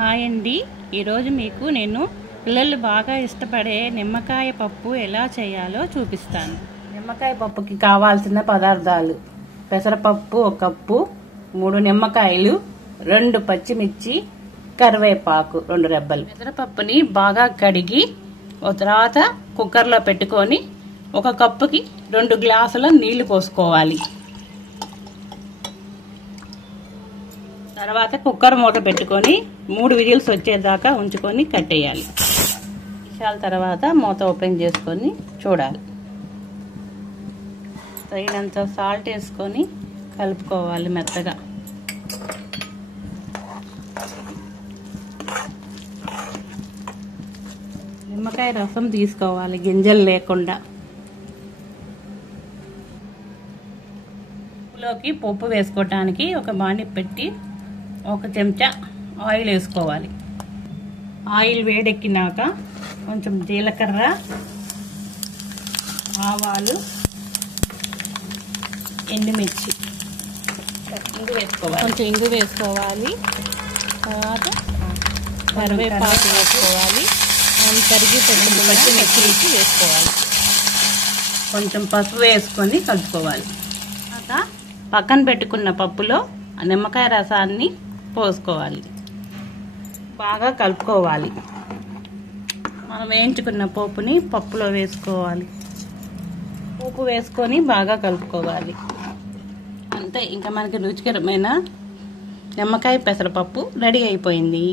Hi అండి, ఈరోజు మీకు నేను పిల్లలు బాగా ఇష్టపడే నిమ్మకాయ పప్పు ఎలా చేయాలో చూపిస్తాను. నిమ్మకాయ పప్పుకి కావాల్సిన పదార్థాలు: పెసరపప్పు 1 కప్పు, 3 నిమ్మకాయలు, 2 పచ్చిమిర్చి, కరివేపాకు 2 రెబ్బలు. పెసరపప్పుని బాగా కడిగి తర్వాత కుక్కర్లో పెట్టుకొని 1 కప్పుకి 2 గ్లాసుల నీళ్లు పోసుకోవాలి. తర్వాత కుక్కర్ మూత పెట్టుకొని 3 విజిల్స్ వచ్చేదాకా ఉంచుకొని కట్టేయాలి. నిమిషాల తర్వాత మూత ఓపెన్ చేసుకొని చూడాలి. తగినంత సాల్ట్ వేసుకొని కలుపుకోవాలి మెత్తగా. నిమ్మకాయ రసం తీసుకోవాలి గింజలు లేకుండా. పప్పులోకి పప్పు వేసుకోవటానికి ఒక బాండి పెట్టి 1 చెంచా ఆయిల్ వేసుకోవాలి. ఆయిల్ వేడెక్కినాక కొంచెం జీలకర్ర, ఆవాలు, ఎండుమిర్చి, కొంచెం ఇంగు వేసుకోవాలి. తర్వాత కరివేపాకు వేసుకోవాలి. తరిగి పెట్టుకున్న పచ్చిమిర్చి వేసుకోవాలి. కొంచెం పసుపు వేసుకొని కలుపుకోవాలి. తర్వాత పక్కన పెట్టుకున్న పప్పులో నిమ్మకాయ రసాన్ని పోసుకోవాలి. బాగా కలుపుకోవాలి. మనం వేయించుకున్న పోపుని పప్పులో వేసుకోవాలి. ఉప్పు వేసుకొని బాగా కలుపుకోవాలి. అంతే, ఇంకా మనకి రుచికరమైన నిమ్మకాయ పెసరపప్పు రెడీ అయిపోయింది.